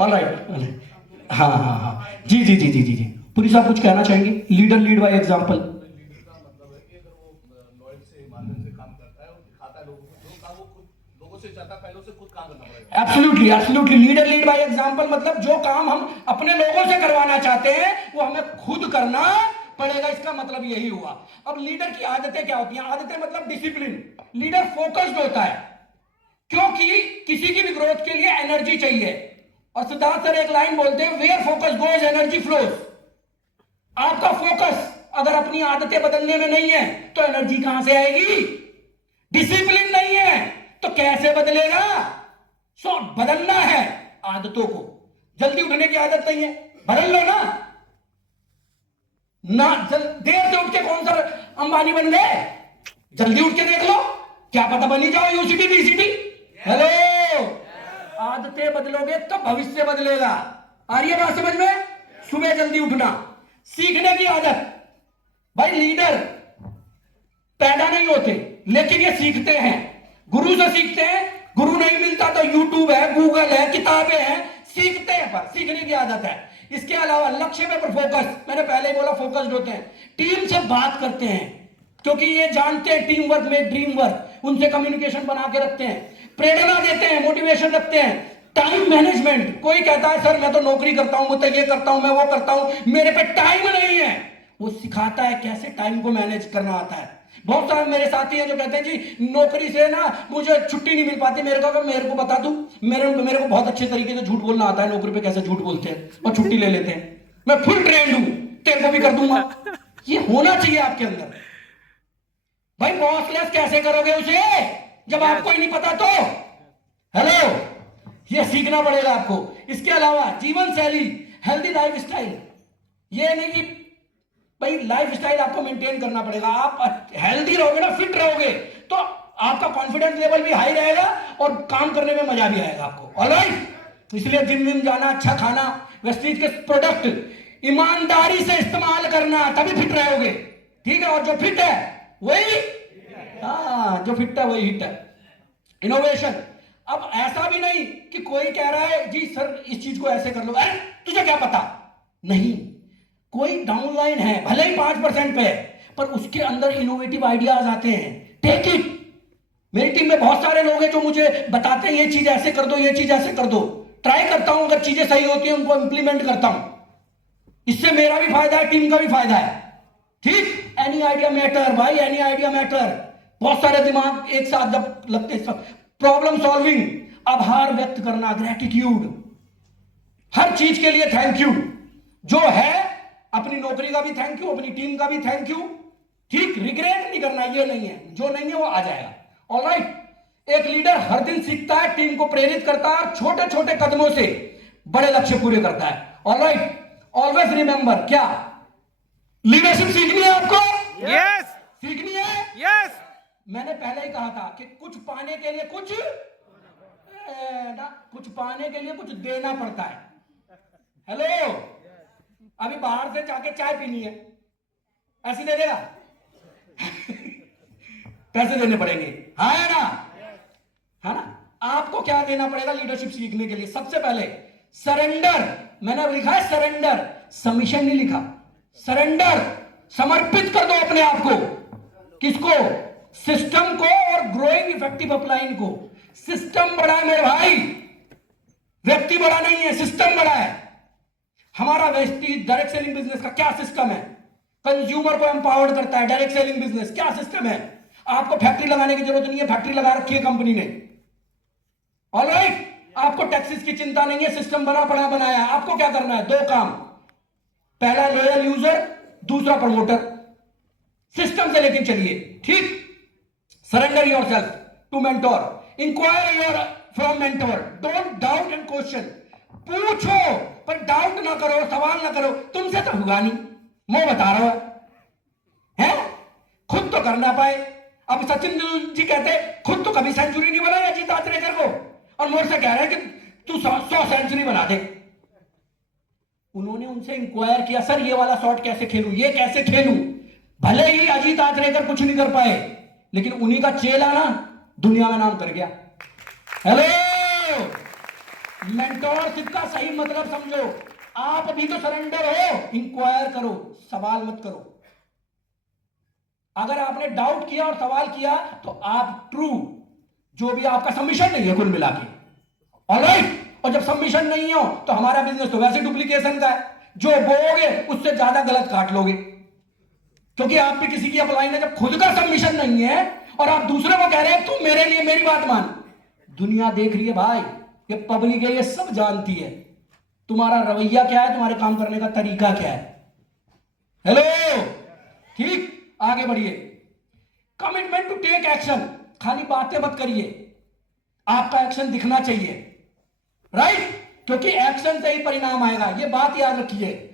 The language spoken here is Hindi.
ऑलराइट। हाँ हाँ हाँ, जी जी जी जी जी जी, पुरी साहब कुछ कहना चाहेंगे? Leader lead by example. Leader का मतलब है कि अगर वो लॉयल से ईमानदारी से काम करता है और दिखाता है लोगों को, जो काम वो खुद लोगों से चाहता है, पहले उसे खुद काम करना पड़ेगा। Absolutely absolutely, leader lead by example मतलब जो काम हम अपने लोगों से करवाना चाहते हैं वो हमें खुद करना पड़ेगा, इसका मतलब यही हुआ। अब लीडर की आदतें क्या होती हैं? आदतें मतलब डिसिप्लिन। लीडर फोकस्ड होता है, क्योंकि किसी की भी ग्रोथ के लिए एनर्जी चाहिए। और सिद्धार्थ सर एक लाइन बोलते हैं, where focus goes energy flows. आपका फोकस अगर अपनी आदतें बदलने में नहीं है तो एनर्जी कहां से आएगी? डिसिप्लिन नहीं है तो कैसे बदलेगा? सो बदलना है आदतों को। जल्दी उठने की आदत नहीं है, बदल लो ना। ना देर से उठ के कौन सा अंबानी बन गए? जल्दी उठ के देख लो, क्या पता बनी जाओ यूसीटी बीसीटी। हेलो, आदतें बदलोगे तो भविष्य बदलेगा। आ रही है बात समझ में? सुबह जल्दी उठना, सीखने की आदत। भाई लीडर पैदा नहीं होते, लेकिन ये सीखते हैं, गुरु से सीखते हैं। गुरु नहीं मिलता तो यूट्यूब है, गूगल है, किताबें हैं, सीखते हैं, पर सीखने की आदत है। इसके अलावा लक्ष्य पर फोकस, मैंने पहले ही बोला फोकस्ड होते हैं। टीम से बात करते हैं, क्योंकि ये जानते हैं टीम वर्क में ड्रीम वर्क, उनसे कम्युनिकेशन बना के रखते हैं, प्रेरणा देते हैं, मोटिवेशन रखते हैं। टाइम मैनेजमेंट, कोई कहता है सर मैं तो नौकरी करता हूं, मैं तो ये करता हूं, मैं वो करता हूं, मेरे पे टाइम नहीं है, वो सिखाता है कैसे टाइम को मैनेज करना आता है। बहुत सारे मेरे साथी हैं जो कहते हैं जी नौकरी से ना मुझे छुट्टी नहीं मिल पाती। मेरे को बता दूं, मेरे को बहुत अच्छे तरीके से झूठ बोलना आता है, नौकरी पे कैसे झूठ बोलते हैं और छुट्टी ले लेते हैं। मैं फुल ट्रेंड हूं, तेरे को भी कर दूंगा। ये होना चाहिए आपके अंदर। भाई बॉसलेस कैसे करोगे उसे जब आपको ही नहीं पता तो? हेलो, ये सीखना पड़ेगा आपको। इसके अलावा जीवन शैली, हेल्दी लाइफ स्टाइल। ये नहीं कि भाई लाइफ स्टाइल आपको मेंटेन करना पड़ेगा। आप हेल्दी रहोगे ना, फिट रहोगे, तो आपका कॉन्फिडेंस लेवल भी हाई रहेगा और काम करने में मजा भी आएगा आपको। ऑलराइट, इसलिए जिम विम जाना, अच्छा खाना, वेस्टीज के प्रोडक्ट ईमानदारी से इस्तेमाल करना, तभी फिट रहोगे। ठीक है, और जो फिट है वही, हाँ जो फिट है वही हिट है। इनोवेशन, अब ऐसा भी नहीं कि कोई कह रहा है जी सर इस चीज को ऐसे कर लो, अरे तुझे क्या पता। नहीं, कोई डाउनलाइन है, भले ही 5% पे है, पर उसके अंदर इनोवेटिव आइडियाज आते हैं, टेक इट। मेरी टीम में बहुत सारे लोग हैं जो मुझे बताते हैं ये चीज ऐसे कर दो, ये चीज ऐसे कर दो। ट्राई करता हूं, अगर चीजें सही होती हैं उनको इंप्लीमेंट करता हूं। इससे मेरा भी फायदा है, टीम का भी फायदा है। ठीक, एनी आइडिया मैटर भाई, एनी आइडिया मैटर। बहुत सारे दिमाग एक साथ जब लगते हैं, प्रॉब्लम सॉल्विंग, आभार व्यक्त करना, ग्रेटिट्यूड, हर चीज के लिए थैंक यू। जो है अपनी नौकरी का भी थैंक यू, अपनी टीम का भी थैंक यू। ठीक, रिग्रेट नहीं करना, ये नहीं है, जो नहीं है वो आ जाएगा। ऑलराइट, एक लीडर हर दिन सीखता है, टीम को प्रेरित करता है, छोटे छोटे कदमों से बड़े लक्ष्य पूरे करता है। ऑलराइट, ऑलवेज रिमेंबर, क्या लीडरशिप सीखनी है आपको? यस सीखनी है। यस। मैंने पहले ही कहा था कि कुछ पाने के लिए कुछ कुछ पाने के लिए कुछ देना पड़ता है। हेलो, अभी बाहर से जाके चाय पीनी है, ऐसी दे देगा? पैसे देने पड़ेंगे, हाँ है ना? है ना? आपको क्या देना पड़ेगा लीडरशिप सीखने के लिए? सबसे पहले सरेंडर। मैंने लिखा है सरेंडर, सबमिशन नहीं लिखा। सरेंडर, समर्पित कर दो अपने आप को। किसको? सिस्टम को और ग्रोइंग इफेक्टिव अपलाइन को। सिस्टम बड़ा है मेरे भाई, व्यक्ति बड़ा नहीं है, सिस्टम बड़ा है। हमारा वेस्टीज डायरेक्ट सेलिंग बिजनेस का क्या सिस्टम है? कंज्यूमर को एम्पावर्ड करता है। डायरेक्ट सेलिंग बिजनेस क्या सिस्टम है? आपको फैक्ट्री लगाने की जरूरत नहीं है, फैक्ट्री लगा रखी है कंपनी ने। ऑलराइट, आपको टैक्सेस की चिंता नहीं है, सिस्टम बना पड़ा बनाया। आपको क्या करना है? 2 काम, पहला लॉयल यूजर, दूसरा प्रमोटर। सिस्टम से लेकिन चलिए, ठीक। Surrender yourself to mentor, inquire your from mentor, don't doubt and question. पूछो पर डाउट ना करो, सवाल ना करो, तुमसे तो होगा नहीं, मैं बता रहा हूं, है? खुद तो कर ना पाए। अब सचिन जी कहते खुद तो कभी सेंचुरी नहीं बनाई अजीत आचरेकर को, और मोर से कह रहे हैं कि तू 100 सेंचुरी बना दे। उन्होंने उनसे इंक्वायर किया, सर ये वाला शॉट कैसे खेलूं, ये कैसे खेलूं। भले ही अजीत आचरेकर कुछ नहीं कर पाए, लेकिन उन्हीं का चेला ना दुनिया में नाम कर गया। हेलो, मेंटोरशिप का सही मतलब समझो। आप भी तो सरेंडर हो, इंक्वायर करो, सवाल मत करो। अगर आपने डाउट किया और सवाल किया तो आप ट्रू, जो भी आपका सबमिशन नहीं है कुल मिला के, ऑलराइट। और जब सबमिशन नहीं हो तो हमारा बिजनेस तो वैसे डुप्लीकेशन का है, जो बोओगे उससे ज्यादा गलत काट लोगे। क्योंकि आप भी किसी की अप्लाई में, जब खुद का सबमिशन नहीं है और आप दूसरे को कह रहे हैं तू मेरे लिए मेरी बात मान। दुनिया देख रही है भाई, ये पब्लिक है, ये सब जानती है तुम्हारा रवैया क्या है, तुम्हारे काम करने का तरीका क्या है। हेलो, ठीक, आगे बढ़िए। कमिटमेंट टू टेक एक्शन, खाली बातें मत करिए, आपका एक्शन दिखना चाहिए, राइट। क्योंकि एक्शन से ही परिणाम आएगा, ये बात याद रखिए।